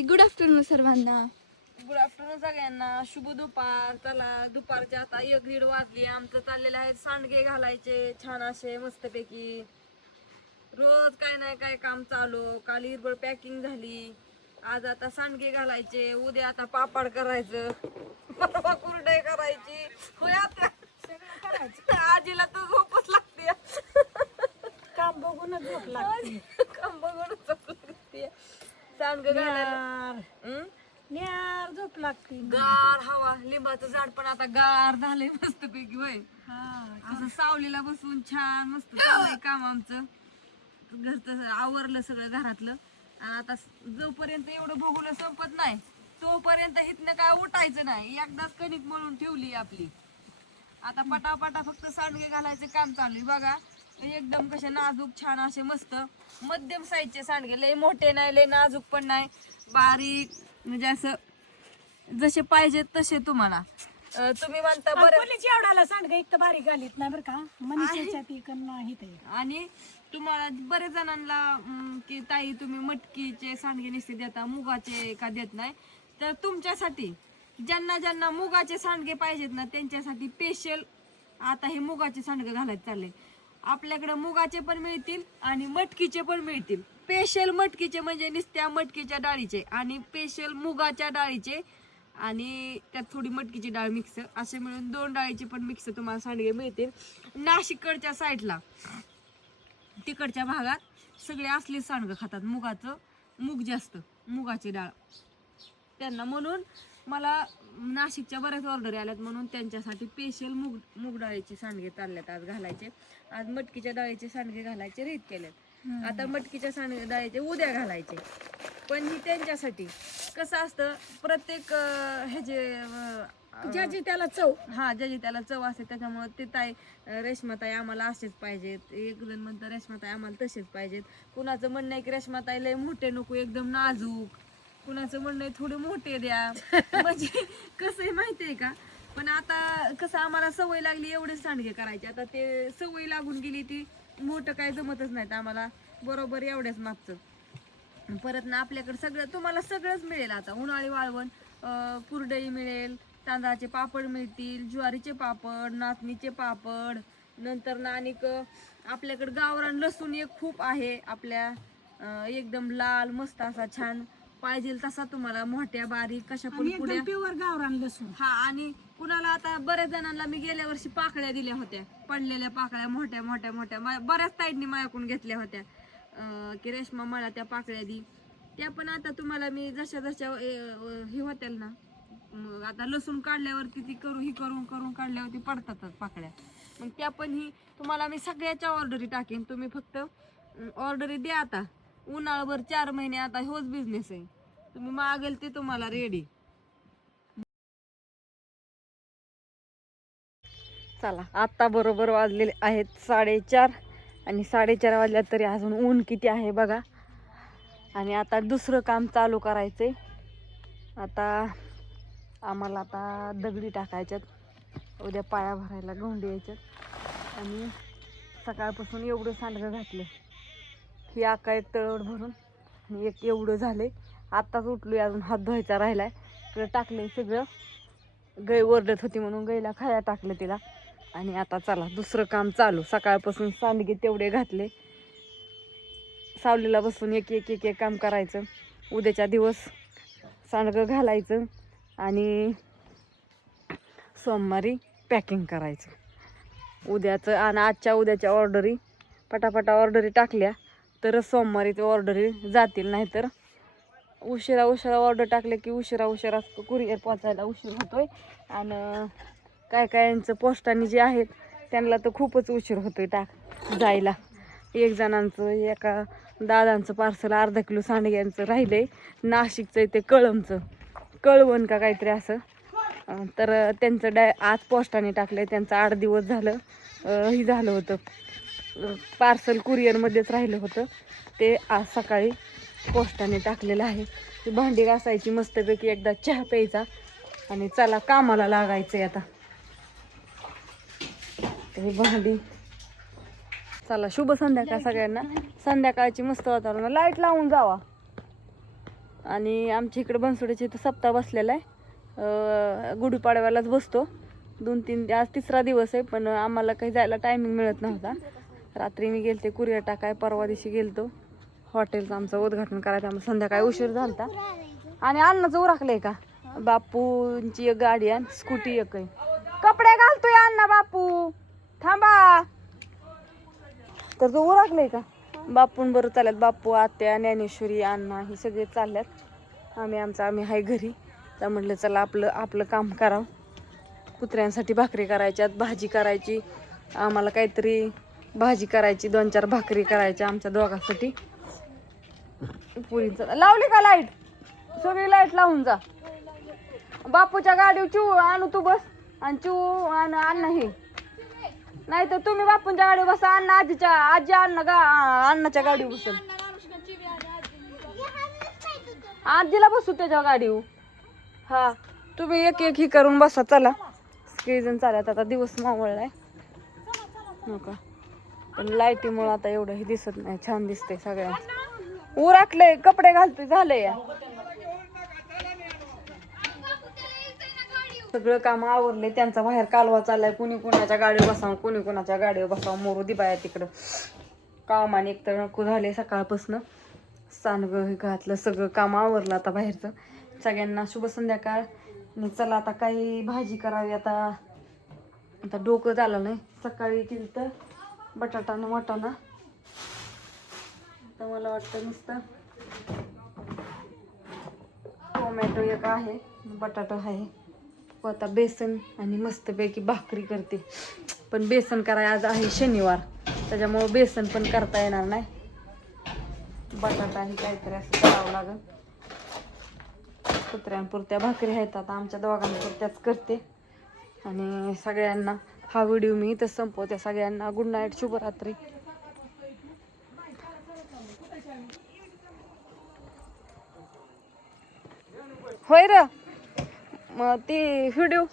हाय, good afternoon सर्वांना. Good afternoon सगळ्यांना. शुभ दुपार. चला, दुपारच्या आता 1-1:30 वाजली. आमचं चाललेलं आहे सांडगे घालायचे छान असे मस्तपैकी. रोज काय नाही काय काम चालू. काल हिरबळ पॅकिंग झाली, आज आता सांडगे घालायचे, उद्या आता पापड करायचं, परवा कुरडई करायची. होय आता आजीला तर झोपच लागते. काम बघूनच झोप लागते. काम बघून झोप लागते. सांडगे घालायला न्यार झोप लागते. गार हवा, लिंबाचं झाड पण आता गार झालंय मस्तपैकी. होय, असं सावलीला बसून छान मस्त चाललंय काम आमचं. घरचं आवरलं सगळं घरातलं. आणि आता जोपर्यंत एवढं बघून संपत नाही तोपर्यंत इथनं काय उठायचं नाही. एकदाच कणिक मळून ठेवली आपली. आता पटापटा फक्त सांडगे घालायचं काम चालू आहे. बघा एकदम कसे नाजूक छान असे मस्त मध्यम साईजचे सांडगे. लय मोठे नाही, लय नाजूक पण नाही, बारीक म्हणजे असं जसे पाहिजेत तसे. तुम्हाला तुम्ही म्हणता बरं एवढ्याला सांडगा एक तर बारीक घालीत नाही बरं का. मनीषाच्या पिकन नाही ते. आणि तुम्हाला बरेच जणांना की ताई तुम्ही मटकीचे सांडगे निस्ते देता, मुगाचे का देत नाही. तर तुमच्यासाठी ज्यांना ज्यांना मुगाचे सांडगे पाहिजेत ना त्यांच्यासाठी स्पेशल आता हे मुगाचे सांडगे घालायचे चालले. आपल्याकडे मुगाचे पण मिळतील आणि मटकीचे पण मिळतील. स्पेशल मटकीचे म्हणजे नुसत्या मटकीच्या डाळीचे आणि स्पेशल मुगाच्या डाळीचे आणि त्यात थोडी मटकीची डाळ मिक्स असे मिळून 2 डाळीचे पण मिक्स तुम्हाला सांडगे मिळतील. नाशिककडच्या साईडला तिकडच्या भागात सगळे असले सांडगं खातात. मूग जास्त, मुगाची डाळ त्यांना. म्हणून मला नाशिकच्या बऱ्याच ऑर्डर आल्यात म्हणून त्यांच्यासाठी स्पेशल मूग डाळीचे सांडगे चालल्यात आज घालायचे. आज मटकीच्या डाळीचे सांडगे घालायचे रीत केलेत. आता मटकीच्या सांडगे डाळीचे उद्या घालायचे. पण ही त्यांच्यासाठी कसं असतं प्रत्येक ज्याची त्याला चव. ज्याची त्याला चव असते. त्याच्यामुळे ते ताई रेशमाताई आम्हाला असेच पाहिजेत. एक जण म्हणतं रेशमाताई आम्हाला तसेच पाहिजेत. कुणाचं म्हणणं आहे की रेशमाताई लय मोठे नको, एकदम नाजूक. कुणाचं म्हणणं आहे थोडे मोठे द्या. म्हणजे कसं आहे माहितीये का. पण आता कसं आम्हाला सवय लागली एवढेच सांडगे करायचे. आता ते सवय लागून गेली ती मोठं काय जमतच नाहीत आम्हाला. बरोबर एवढ्याच मागचं. परत ना आपल्याकडे सगळं तुम्हाला सगळंच मिळेल. आता उन्हाळी वाळवण, कुरडई मिळेल, तांदळाचे पापड मिळतील, ज्वारीचे पापड, नाचणीचे पापड. नंतर ना आणि आपल्याकडे गावरान लसूण एक खूप आहे आपल्या. एकदम लाल मस्त असा छान पाहिजे तसा तुम्हाला मोठ्या बारीक कशा पण पुढे प्युअर गावरान लसूण. आणि कुणाला आता बऱ्याच जणांना मी गेल्या वर्षी पाकळ्या दिल्या होत्या, पडलेल्या पाकळ्या मोठ्या मोठ्या मोठ्या. बऱ्याच ताईंनी माझ्याकडून घेतल्या होत्या की रेशमा मला त्या पाकळ्या दी. त्या पण आता तुम्हाला मी जशा जशा हे होत्याल ना, आता लसूण काढल्यावरती ती करून काढल्यावरती पडतातच पाकळ्या. मग त्या पण ही तुम्हाला मी सगळ्याच्या ऑर्डरी टाकेन. तुम्ही फक्त ऑर्डरी द्या. आता उन्हाळभर 4 महिने आता होच बिझनेस आहे. तुम्ही मागेल ते तुम्हाला रेडी. चला, आता बरोबर वाजलेले आहेत 4:30 आणि 4:30 वाजल्यात तरी अजून ऊन किती आहे बघा. आणि आता दुसरं काम चालू करायचंय. आता आम्हाला आता दगडी टाकायच्यात, उद्या पाया भरायला गौंडी यायच्यात. आणि सकाळपासून एवढं सांडगं घातलं. ही आका एक तळवड भरून आणि एक एवढं झालंय. आत्ताच उठलोय, अजून हात धुवायचा राहिलाय. इकडं टाकलंय सगळं. गाय ओरडत होती म्हणून गायला खाया टाकलं तिला. आणि आता चला दुसरं काम चालू. सकाळपासून सांडगे तेवढे घातले. सावलीला बसून एक एक एक एक काम करायचं. उद्याच्या दिवस सांडगं घालायचं आणि सोमवारी पॅकिंग करायचं उद्याचं. आणि आजच्या उद्याच्या ऑर्डरी पटापटा ऑर्डरी टाकल्या तरच सोमवारीच ऑर्डरी जातील. नाहीतर उशिरा ऑर्डर टाकले की उशिरा कुरिअर पोचायला उशीर होतोय. आणि काय पोस्टाने जे आहेत त्यांना तर खूपच उशीर होतोय जायला. एक जणांचं एका दादांचं पार्सल अर्धा किलो सांडग्यांचं राहिलंय. नाशिकचं ते कळवण का काहीतरी असं. तर त्यांचं आज पोस्टाने टाकलंय. त्यांचं 8 दिवस झालं हे झालं होतं, पार्सल कुरिअरमध्येच राहिलं होतं. ते आज सकाळी पोस्टाने टाकलेलं आहे. ती भांडी घासायची मस्तपैकी, एकदा चहा प्यायचा आणि चला कामाला लागायचंय आता. ही भांडी. चला शुभ संध्याकाळ सगळ्यांना. संध्याकाळची मस्त वातावरण. लाईट लावून जावा. आणि आमच्या इकडे बनसोड्याच्या इथं सप्ताह बसलेला आहे. गुढीपाडव्यालाच बसतो. 2-3 आज 3रा दिवस आहे, पण आम्हाला काही जायला टायमिंग मिळत नव्हता. रात्री मी गेलते कुरिअर टाकाय, परवा दिवशी गेलतो हॉटेलचं आमचं उद्घाटन करायचं. आम्हाला संध्याकाळी उशीर झालता. आणि अन्नाचं उरकलंय का बापूंची एक गाडी आहे, स्कूटी एक आहे. कपडे घालतोय अण्णा बापू, थांबा. तर तो उरकलंय का बापून बरोबर चालल्यात. बापू, आत्या, ज्ञानेश्वरी, अण्णा ही सगळे चालल्यात. आम्ही हाय घरी. तर म्हटलं चला आपलं काम करावं. कुत्र्यांसाठी भाकरी करायच्यात, भाजी करायची. आम्हाला काहीतरी भाजी करायची, 2-4 भाकरी करायच्या आमच्या दोघांसाठी. पुरीचं लावली का लाईट? सगळी लाईट लावून जा. बापूच्या गाडीवर चिऊ आणू, तू बस. आणि चिऊ आणि अण्णा हे नाही तर तुम्ही बापूंच्या गाडीवर बसा. अण्णा आजी अण्णाच्या गाडीवर बसल. आजीला बसू त्याच्या गाडीवर. हा तुम्ही एक ही करून बसा. चला सगळे जण चालत. आता दिवस मावळलाय नका, पण लाईटीमुळे आता एवढं हे दिसत नाही. छान दिसतंय सगळ्यांचं. उरकलंय, कपडे घालतोय, झालंय या सगळं काम आवरले. त्यांचा बाहेर कालवा चाललाय. कुणी कुणाच्या गाडीवर बसावं, कुणी कुणाच्या गाडीवर बसावं. मोरू दिबाया तिकडं कामाने एक तर नको झाले सकाळपासून. सांडगं घातलं, सगळं काम आवरलं आता बाहेरचं. सगळ्यांना शुभ संध्याकाळ. चला आता काही भाजी करावी. आता डोकं झालं नाही. सकाळी केलं तर बटाटा आणि वाटाणा. आता मला वाटतं नुसतं टोमॅटो एक आहे, बटाटा आहे. आता बेसन आणि मस्तपैकी भाकरी करते. पण बेसन कराय आज आहे शनिवार, त्याच्यामुळं बेसन पण करता येणार नाही. बटाटा ही काहीतरी असं करावं लागेल. कुत्र्यांपुरत्या भाकरी आहेत आता, आमच्या दोघांपुरत्याच करते. आणि सगळ्यांना हा व्हिडिओ मी इथं संपवते. सगळ्यांना गुड नाईट, शुभरात्री. होय र मग ती व्हिडिओ